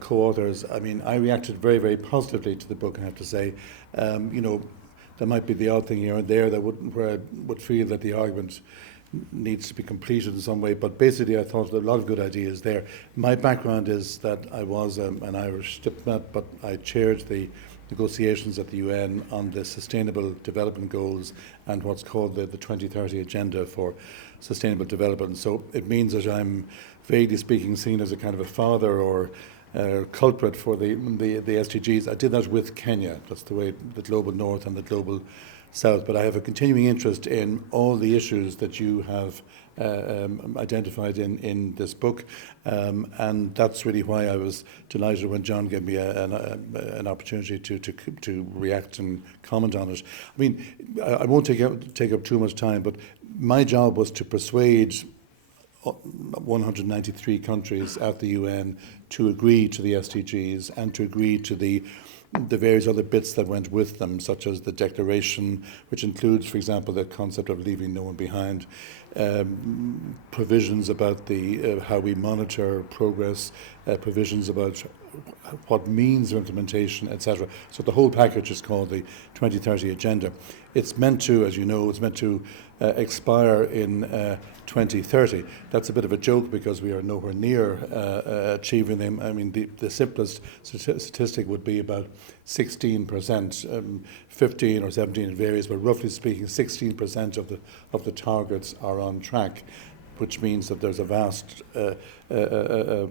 co-authors, I mean, I reacted very, very positively to the book, I have to say. There might be the odd thing here and there where I would feel that the argument needs to be completed in some way, but basically I thought there were a lot of good ideas there. My background is that I was an Irish diplomat, but I chaired the negotiations at the UN on the Sustainable Development Goals and what's called the 2030 Agenda for Sustainable Development. So it means that I'm, vaguely speaking, seen as a kind of a father or culprit for the SDGs. I did that with Kenya. That's the way, the Global North and the Global South. But I have a continuing interest in all the issues that you have identified in this book, and that's really why I was delighted when John gave me an opportunity to react and comment on it. I mean, I won't take up too much time, but my job was to persuade 193 countries at the UN to agree to the SDGs and to agree to the various other bits that went with them, such as the declaration, which includes, for example, the concept of leaving no one behind, provisions about how we monitor progress, provisions about what means of implementation, etc. So the whole package is called the 2030 Agenda. It's meant to, as you know, expire in 2030. That's a bit of a joke because we are nowhere near achieving them. I mean, the simplest statistic would be about 16%, 15 or 17 it varies, but roughly speaking, 16% of the targets are on track, which means that there's a vast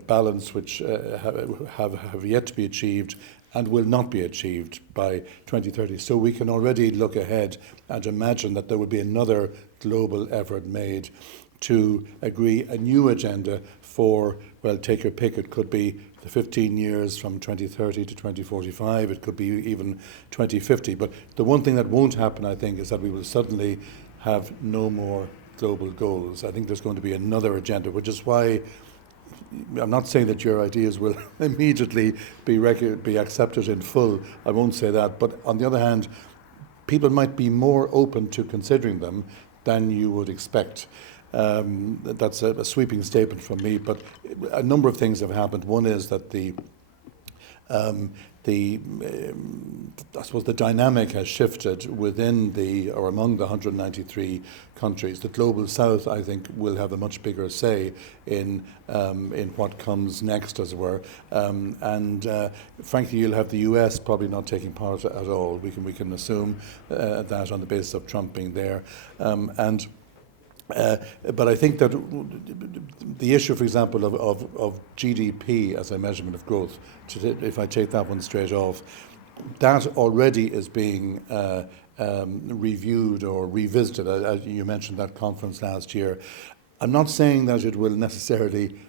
balance which have yet to be achieved and will not be achieved by 2030. So we can already look ahead and imagine that there will be another global effort made to agree a new agenda for, well, take your pick. It could be the 15 years from 2030 to 2045. It could be even 2050. But the one thing that won't happen, I think, is that we will suddenly have no more global goals. I think there's going to be another agenda, which is why I'm not saying that your ideas will immediately be accepted in full. I won't say that. But on the other hand, people might be more open to considering them than you would expect. That's a sweeping statement from me. But a number of things have happened. One is that I suppose the dynamic has shifted within or among the 193 countries. The Global South, I think, will have a much bigger say in what comes next, as it were. Frankly, you'll have the US probably not taking part at all. We can assume that on the basis of Trump being there. But I think that the issue, for example, of GDP as a measurement of growth, if I take that one straight off, that already is being reviewed or revisited. You mentioned that conference last year. I'm not saying that it will necessarily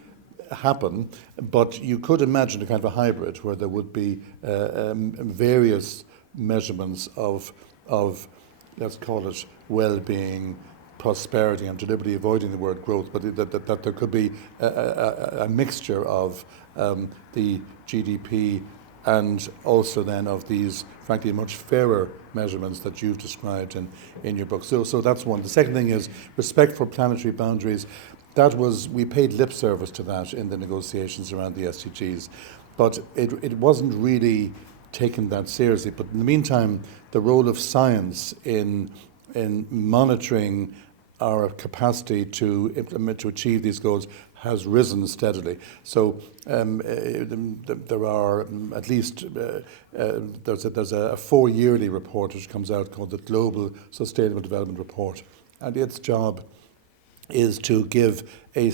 happen, but you could imagine a kind of a hybrid where there would be various measurements of, let's call it, well-being, prosperity. I'm deliberately avoiding the word growth, but that there could be a mixture of the GDP and also then of these, frankly, much fairer measurements that you've described in your book. So that's one. The second thing is respect for planetary boundaries. We paid lip service to that in the negotiations around the SDGs, but it wasn't really taken that seriously. But in the meantime, the role of science in monitoring our capacity to achieve these goals has risen steadily. So there are at least there's a 4-yearly report which comes out called the Global Sustainable Development Report, and its job is to give a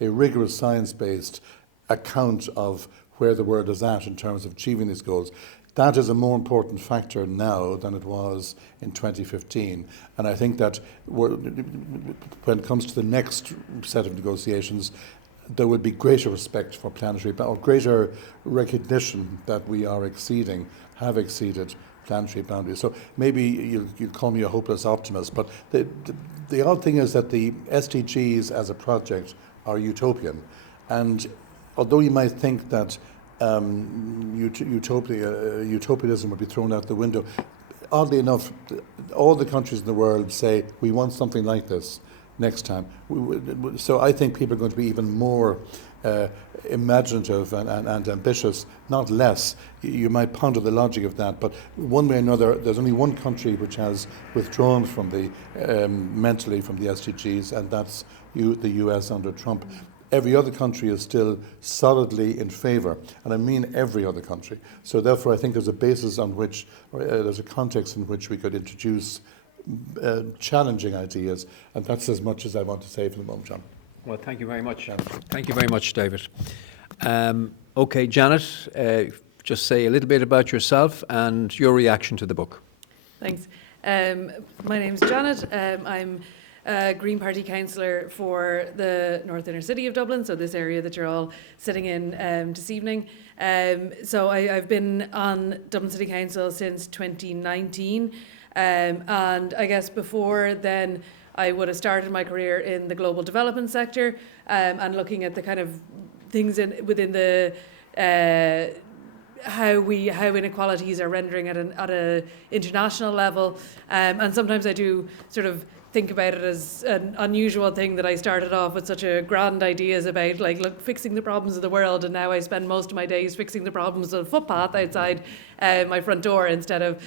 rigorous science-based account of where the world is at in terms of achieving these goals. That is a more important factor now than it was in 2015. And I think that when it comes to the next set of negotiations, there will be greater respect for planetary, or greater recognition that we have exceeded planetary boundaries. So maybe you'll call me a hopeless optimist, but the odd thing is that the SDGs as a project are utopian. And although you might think that utopianism would be thrown out the window, oddly enough, all the countries in the world say, we want something like this. next time. So I think people are going to be even more imaginative and ambitious, not less. You might ponder the logic of that, but one way or another, there's only one country which has withdrawn from the mentally from the SDGs, and that's the US under Trump. Every other country is still solidly in favour, and I mean every other country. So therefore I think there's a basis on which, or there's a context in which we could introduce challenging ideas, and that's as much as I want to say for the moment, John. Well, thank you very much. Thank you very much, David. Okay, Janet, just say a little bit about yourself and your reaction to the book. Thanks. My name's Janet. I'm a Green Party councillor for the North Inner City of Dublin, so this area that you're all sitting in this evening. So I've been on Dublin City Council since 2019, and I guess before then I would have started my career in the global development sector, and looking at the kind of things within the how inequalities are rendering at an international level, and sometimes I do sort of think about it as an unusual thing that I started off with such a grand ideas about, like, look, fixing the problems of the world, and now I spend most of my days fixing the problems of the footpath outside my front door instead of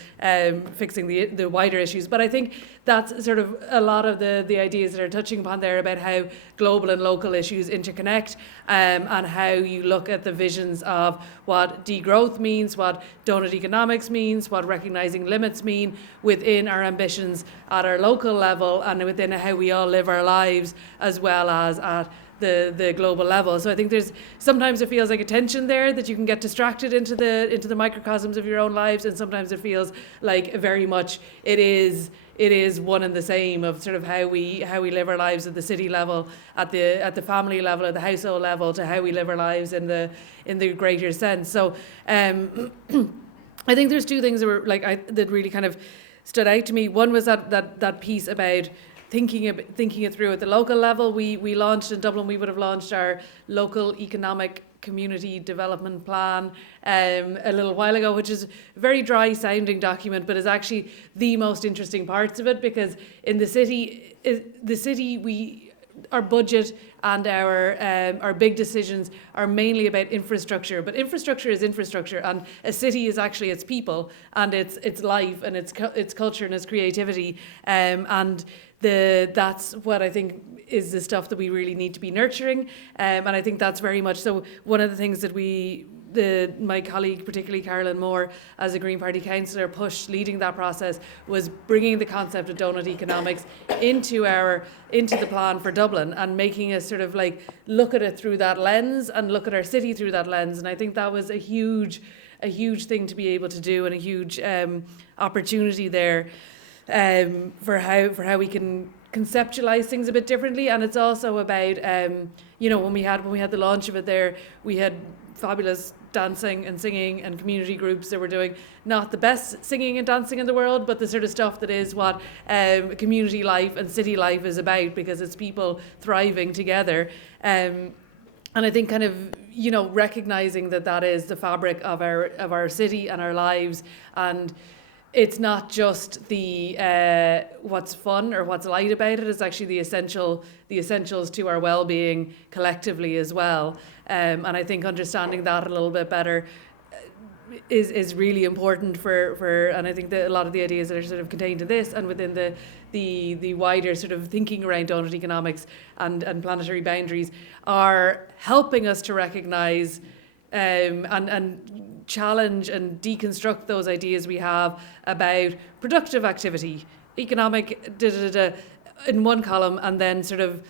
fixing the wider issues. But I think that's sort of a lot of the ideas that are touching upon there about how global and local issues interconnect, and how you look at the visions of what degrowth means, what donut economics means, what recognising limits mean within our ambitions at our local level and within how we all live our lives, as well as at the global level. So I think there's sometimes it feels like a tension there, that you can get distracted into the microcosms of your own lives, and sometimes it feels like very much it is one and the same, of sort of how we live our lives at the city level, at the family level, at the household level, to how we live our lives in the greater sense. So I think there's two things that really kind of stood out to me. One was that piece about thinking it through at the local level. We launched in Dublin, we would have launched our local economic community development plan a little while ago, which is a very dry sounding document, but is actually the most interesting parts of it, because in the city our budget and our big decisions are mainly about infrastructure, but infrastructure is infrastructure, and a city is actually its people and its life and its culture and its creativity, and that's what I think is the stuff that we really need to be nurturing, and I think that's very much so. One of the things that my colleague, particularly Carolyn Moore, as a Green Party councillor, pushed leading that process, was bringing the concept of donut economics into the plan for Dublin, and making us sort of like look at it through that lens and look at our city through that lens. And I think that was a huge thing to be able to do, and a huge opportunity there for how we can conceptualize things a bit differently. And it's also about when we had the launch of it there, we had fabulous dancing and singing and community groups that were doing not the best singing and dancing in the world, but the sort of stuff that is what community life and city life is about, because it's people thriving together. And I think kind of, recognizing that is the fabric of our city and our lives, and it's not just the what's fun or what's light about it. It's actually the essentials to our well-being collectively as well. And I think understanding that a little bit better is really important for and I think that a lot of the ideas that are sort of contained in this and within the wider sort of thinking around donut economics and planetary boundaries are helping us to recognise and challenge and deconstruct those ideas we have about productive activity, economic in one column, and then sort of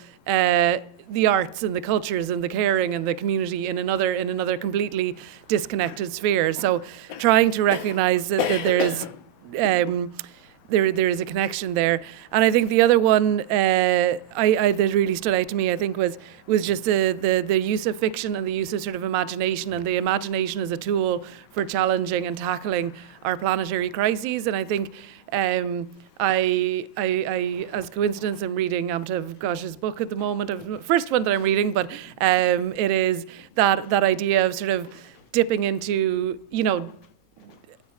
the arts and the cultures and the caring and the community in another completely disconnected sphere. So trying to recognise that there is a connection there. And I think the other one that really stood out to me, I think, was just the use of fiction and the use of sort of imagination, and the imagination as a tool for challenging and tackling our planetary crises. And I think I as coincidence, I'm reading Amtav Ghosh's book at the moment, the first one that I'm reading, but it is that idea of sort of dipping into,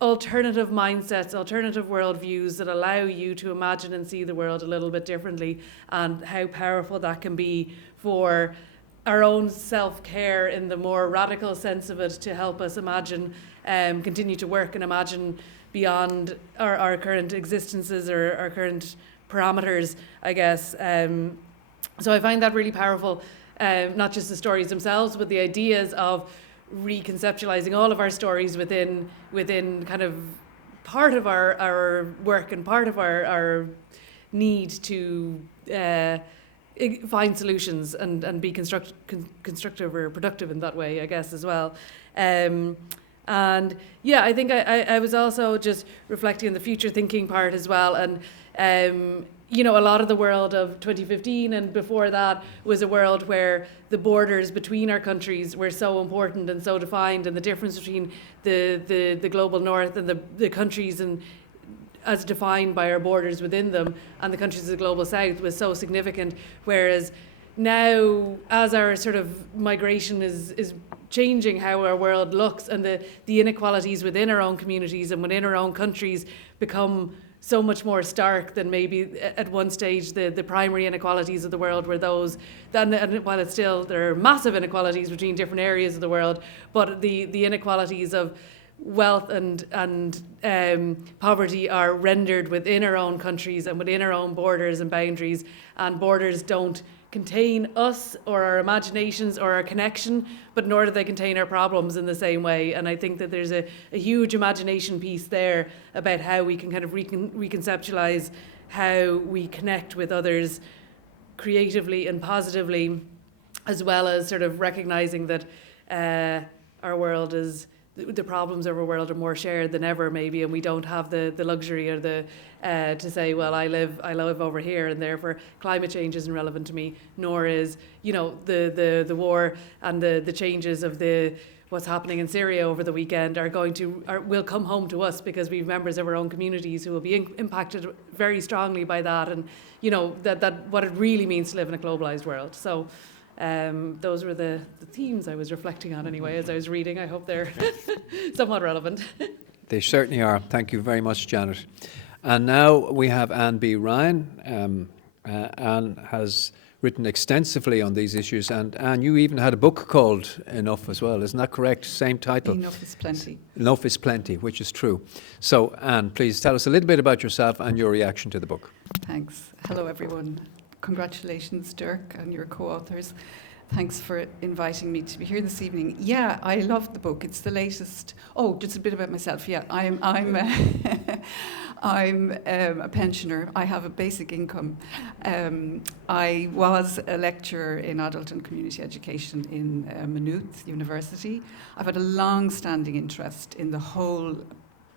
alternative mindsets, alternative worldviews that allow you to imagine and see the world a little bit differently, and how powerful that can be for our own self-care in the more radical sense of it, to help us imagine, continue to work and imagine beyond our current existences or our current parameters, I guess. So I find that really powerful, not just the stories themselves, but the ideas of reconceptualizing all of our stories within kind of part of our work and part of our need to find solutions and be constructive or productive in that way, I guess, as well. And yeah, I think I was also just reflecting on the future thinking part as well. And, you know, a lot of the world of 2015 and before that was a world where the borders between our countries were so important and so defined, and the difference between the global north and the countries and as defined by our borders within them, and the countries of the global south was so significant. Whereas now, as our sort of migration is changing how our world looks, and the inequalities within our own communities and within our own countries become so much more stark than maybe at one stage the primary inequalities of the world were those. And while it's still, there are massive inequalities between different areas of the world, but the inequalities of wealth and poverty are rendered within our own countries and within our own borders and boundaries, and borders don't contain us or our imaginations or our connection, but nor do they contain our problems in the same way. And I think that there's a huge imagination piece there about how we can kind of reconceptualize how we connect with others creatively and positively, as well as sort of recognizing that our world is, the problems of our world are more shared than ever, maybe, and we don't have the luxury or the to say, well, I live over here, and therefore climate change isn't relevant to me. Nor is, you know, the war and the changes of what's happening in Syria over the weekend will come home to us, because we have members of our own communities who will be impacted very strongly by that, and you know that what it really means to live in a globalized world. So. Those were the themes I was reflecting on anyway as I was reading. I hope they're somewhat relevant. They certainly are. Thank you very much, Janet. And now we have Anne B. Ryan. Anne has written extensively on these issues, and Anne, you even had a book called Enough as well, isn't that correct? Same title. Enough is Plenty. Enough is Plenty, which is true. So, Anne, please tell us a little bit about yourself and your reaction to the book. Thanks. Hello, everyone. Congratulations, Dirk, and your co-authors. Thanks for inviting me to be here this evening. Yeah, I love the book. It's the latest. Oh, just a bit about myself. Yeah, I'm a pensioner. I have a basic income. I was a lecturer in adult and community education in Maynooth University. I've had a long-standing interest in the whole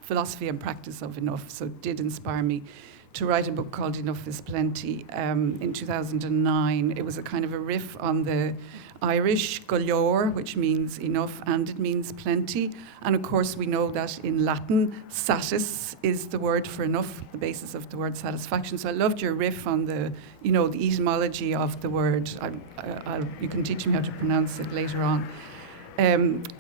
philosophy and practice of enough, so it did inspire me to write a book called Enough is Plenty in 2009. It was a kind of a riff on the Irish Cllr, which means enough and it means plenty. And of course we know that in Latin, satis is the word for enough, the basis of the word satisfaction. So I loved your riff on the etymology of the word. You can teach me how to pronounce it later on.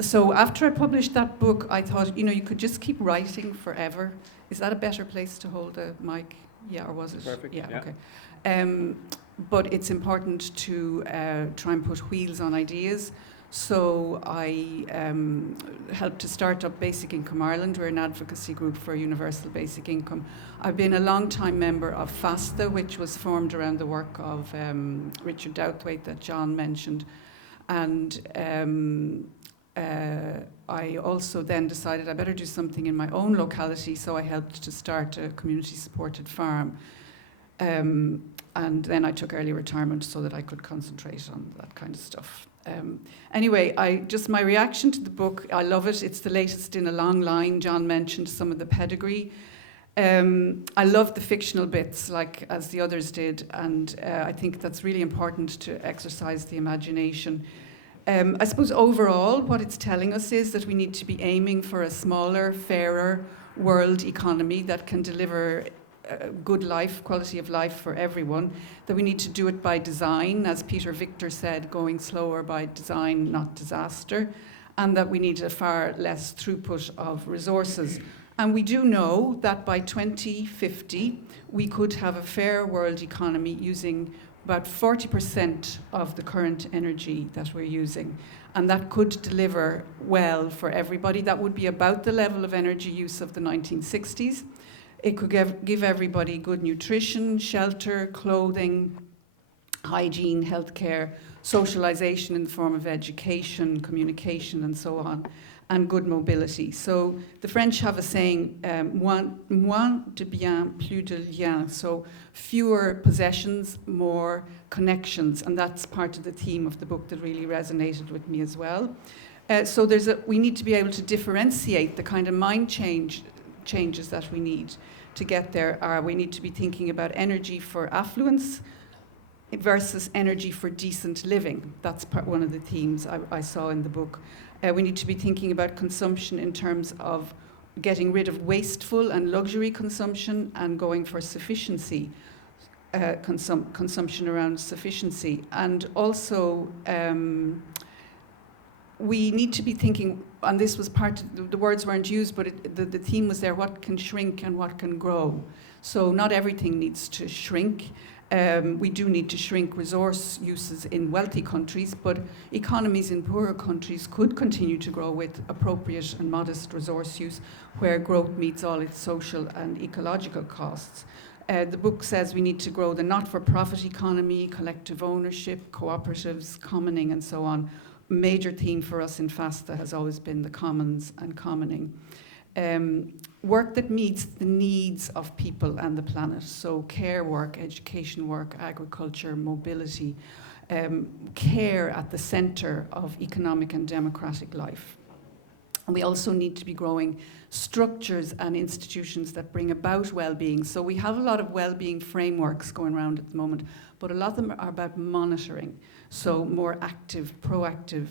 So after I published that book, I thought, you could just keep writing forever. Is that a better place to hold a mic? Yeah, or was it? Perfect. Yeah. Okay. But it's important to try and put wheels on ideas. So I helped to start up Basic Income Ireland. We're an advocacy group for universal basic income. I've been a long-time member of FASTA, which was formed around the work of Richard Douthwaite that John mentioned. And I also then decided I better do something in my own locality, so I helped to start a community-supported farm. And then I took early retirement so that I could concentrate on that kind of stuff. Anyway, my reaction to the book, I love it. It's the latest in a long line. John mentioned some of the pedigree. I love the fictional bits, like as the others did, and I think that's really important to exercise the imagination. I suppose overall what it's telling us is that we need to be aiming for a smaller, fairer world economy that can deliver good life, quality of life for everyone, that we need to do it by design, as Peter Victor said, going slower by design, not disaster, and that we need a far less throughput of resources. And we do know that by 2050, we could have a fair world economy using about 40% of the current energy that we're using. And that could deliver well for everybody. That would be about the level of energy use of the 1960s. It could give everybody good nutrition, shelter, clothing, hygiene, healthcare, socialization in the form of education, communication, and so on, and good mobility. So the French have a saying, moins de bien, plus de liens. So fewer possessions, more connections. And that's part of the theme of the book that really resonated with me as well. So we need to be able to differentiate the kind of mind changes that we need to get there. We need to be thinking about energy for affluence versus energy for decent living. That's one of the themes I saw in the book. We need to be thinking about consumption in terms of getting rid of wasteful and luxury consumption and going for sufficiency, consumption around sufficiency. And also, we need to be thinking, and this was part of, the words weren't used, but the theme was there, what can shrink and what can grow. So not everything needs to shrink. We do need to shrink resource uses in wealthy countries, but economies in poorer countries could continue to grow with appropriate and modest resource use where growth meets all its social and ecological costs. The book says we need to grow the not-for-profit economy, collective ownership, cooperatives, commoning, and so on. Major theme for us in FASTA has always been the commons and commoning. Work that meets the needs of people and the planet. So care work, education work, agriculture, mobility, care at the center of economic and democratic life. And we also need to be growing structures and institutions that bring about well-being. So we have a lot of well-being frameworks going around at the moment, but a lot of them are about monitoring. So more active, proactive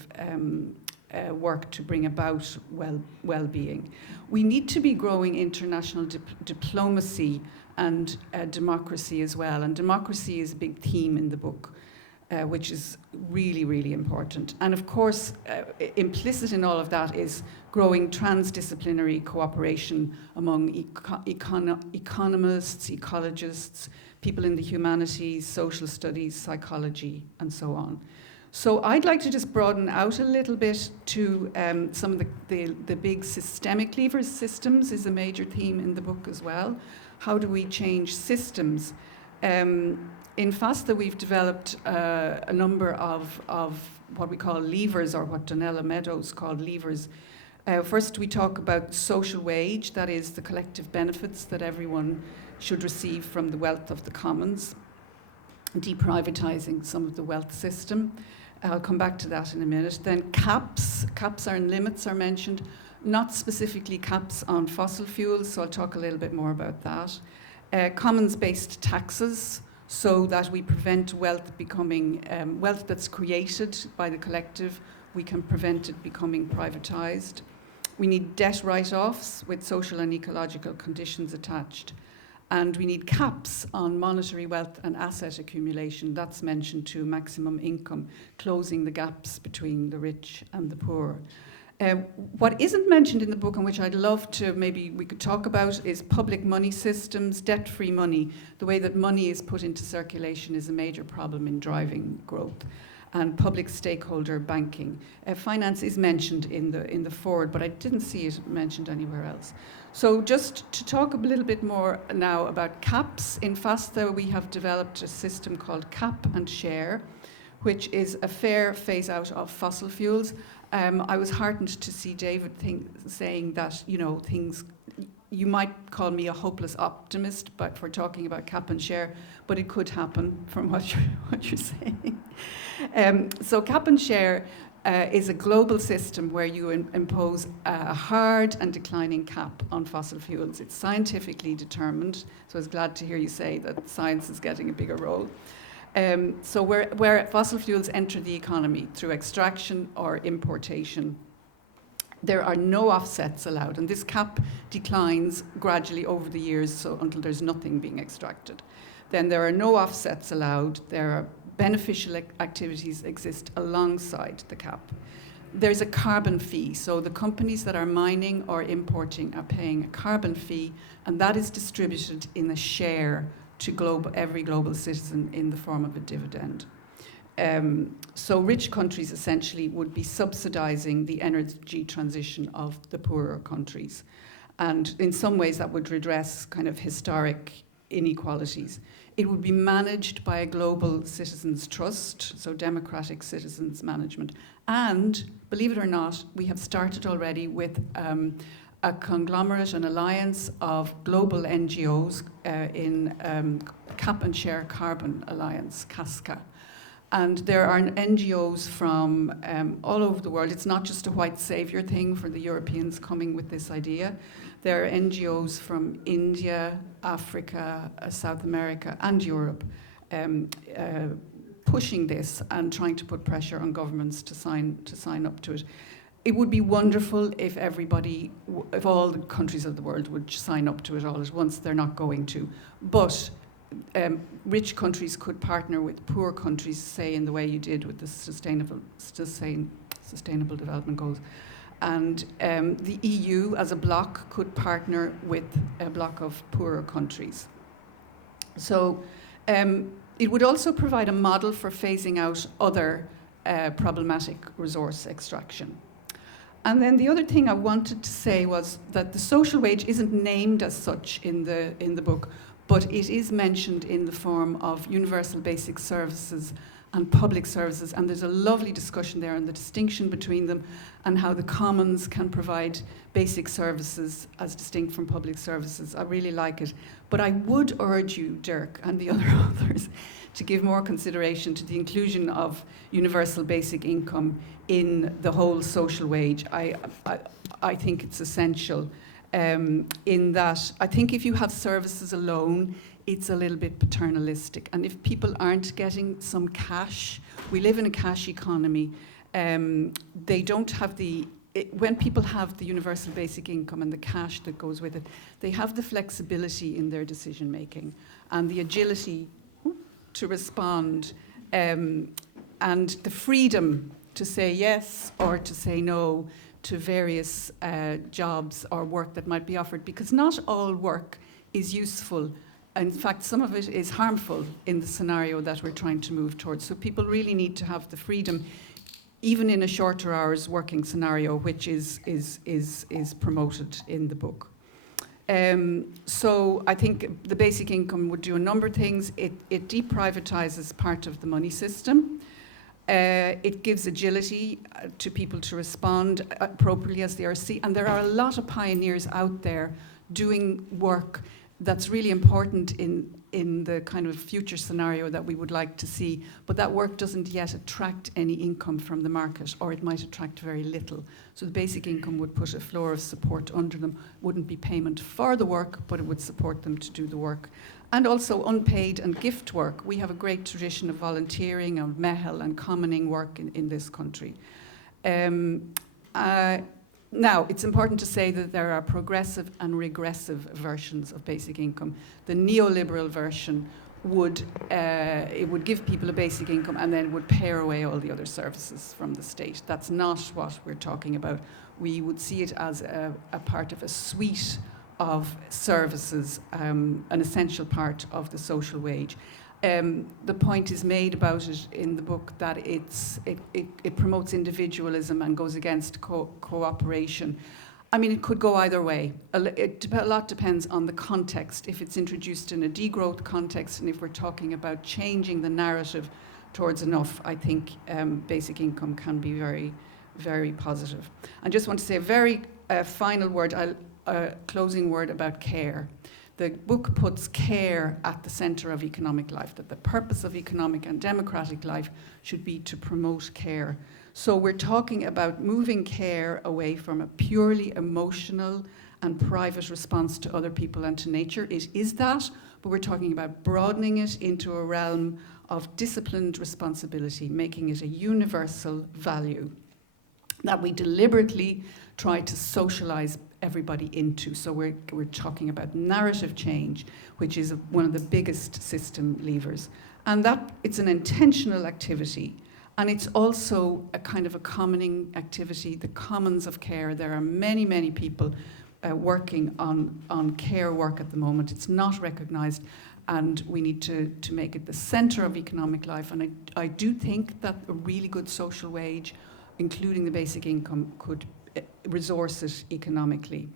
work to bring about well-being. We need to be growing international diplomacy and democracy as well. And democracy is a big theme in the book, which is really, really important. And of course, implicit in all of that is growing transdisciplinary cooperation among economists, ecologists, people in the humanities, social studies, psychology, and so on. So I'd like to just broaden out a little bit to some of the big systemic levers. Systems is a major theme in the book as well. How do we change systems? In FASTA, we've developed a number of what we call levers, or what Donella Meadows called levers. First, we talk about social wage, that is the collective benefits that everyone should receive from the wealth of the commons, deprivatizing some of the wealth system. I'll come back to that in a minute. Then caps and limits are mentioned, not specifically caps on fossil fuels, so I'll talk a little bit more about that. Commons-based taxes, so that we prevent wealth becoming, wealth that's created by the collective, we can prevent it becoming privatized. We need debt write-offs with social and ecological conditions attached. And we need caps on monetary wealth and asset accumulation. That's mentioned too, maximum income, closing the gaps between the rich and the poor. What isn't mentioned in the book, and which I'd love to, maybe we could talk about, is public money systems, debt-free money. The way that money is put into circulation is a major problem in driving growth. And public stakeholder banking. Finance is mentioned in the foreword, but I didn't see it mentioned anywhere else. So just to talk a little bit more now about caps, in FASTA we have developed a system called Cap and Share, which is a fair phase out of fossil fuels. I was heartened to see David saying that, you know, you might call me a hopeless optimist, but for talking about cap and share, but it could happen from what you're saying. So cap and share is a global system where you impose a hard and declining cap on fossil fuels. It's scientifically determined, so I was glad to hear you say that science is getting a bigger role. So where fossil fuels enter the economy through extraction or importation, there are no offsets allowed, and this cap declines gradually over the years, so until there's nothing being extracted. Then there are no offsets allowed. There are beneficial activities exist alongside the cap. there's a carbon fee. So the companies that are mining or importing are paying a carbon fee, and that is distributed in a share to every global citizen in the form of a dividend. So rich countries essentially would be subsidizing the energy transition of the poorer countries. And in some ways that would redress kind of historic inequalities. It would be managed by a global citizens trust, so democratic citizens management. And believe it or not, we have started already with a conglomerate, an alliance of global NGOs in Cap and Share Carbon Alliance, CASCA. And there are NGOs from all over the world. It's not just a white savior thing for the Europeans coming with this idea. There are NGOs from India, Africa, South America, and Europe pushing this and trying to put pressure on governments to sign up to it. It would be wonderful if if all the countries of the world would sign up to it all at once. They're not going to. But rich countries could partner with poor countries, say in the way you did with the Sustainable Development Goals. And the EU as a bloc could partner with a bloc of poorer countries. So it would also provide a model for phasing out other problematic resource extraction. And then the other thing I wanted to say was that the social wage isn't named as such in the book, but it is mentioned in the form of universal basic services and public services, and there's a lovely discussion there on the distinction between them and how the commons can provide basic services as distinct from public services. I really like it. But I would urge you, Dirk, and the other authors, to give more consideration to the inclusion of universal basic income in the whole social wage. I think it's essential. In that I think if you have services alone, it's a little bit paternalistic. And if people aren't getting some cash, we live in a cash economy, they don't have when people have the universal basic income and the cash that goes with it, they have the flexibility in their decision making and the agility to respond and the freedom to say yes or to say no to various jobs or work that might be offered, because not all work is useful. In fact, some of it is harmful in the scenario that we're trying to move towards. So people really need to have the freedom, even in a shorter hours working scenario, which is promoted in the book. So I think the basic income would do a number of things. It deprivatizes part of the money system. It gives agility to people to respond appropriately as they are seen. And there are a lot of pioneers out there doing work that's really important in the kind of future scenario that we would like to see. But that work doesn't yet attract any income from the market, or it might attract very little. So the basic income would put a floor of support under them. Wouldn't be payment for the work, but it would support them to do the work. And also unpaid and gift work. We have a great tradition of volunteering, of mehel and commoning work in this country. Now, it's important to say that there are progressive and regressive versions of basic income. The neoliberal version would give people a basic income and then would pare away all the other services from the state. That's not what we're talking about. We would see it as a part of a suite of services, an essential part of the social wage. The point is made about it in the book that it promotes individualism and goes against cooperation. I mean, it could go either way. A lot depends on the context. If it's introduced in a degrowth context, and if we're talking about changing the narrative towards enough, I think basic income can be very, very positive. I just want to say a very final word, closing word about care. The book puts care at the centre of economic life, that the purpose of economic and democratic life should be to promote care. So we're talking about moving care away from a purely emotional and private response to other people and to nature. It is that, but we're talking about broadening it into a realm of disciplined responsibility, making it a universal value that we deliberately try to socialize everybody into. So we're talking about narrative change, which is one of the biggest system levers. And that it's an intentional activity. And it's also a kind of a commoning activity, the commons of care. There are many, many people working on care work at the moment. It's not recognised, and we need to make it the centre of economic life. And I do think that a really good social wage, including the basic income, could resource it economically.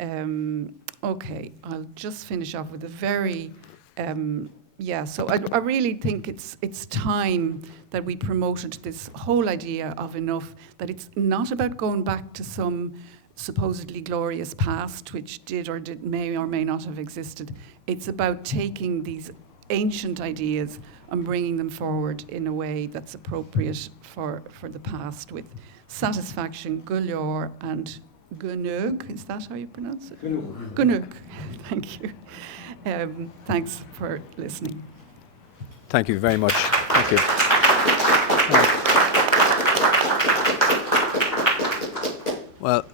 Okay, I'll just finish off with a very... so I really think it's time that we promoted this whole idea of enough, that it's not about going back to some supposedly glorious past, which may or may not have existed. It's about taking these ancient ideas and bringing them forward in a way that's appropriate for the past, with satisfaction, Cllr and DONOGHUE. Is that how you pronounce it? DONOGHUE. Thank you. Thanks for listening. Thank you very much. Thank you. Well,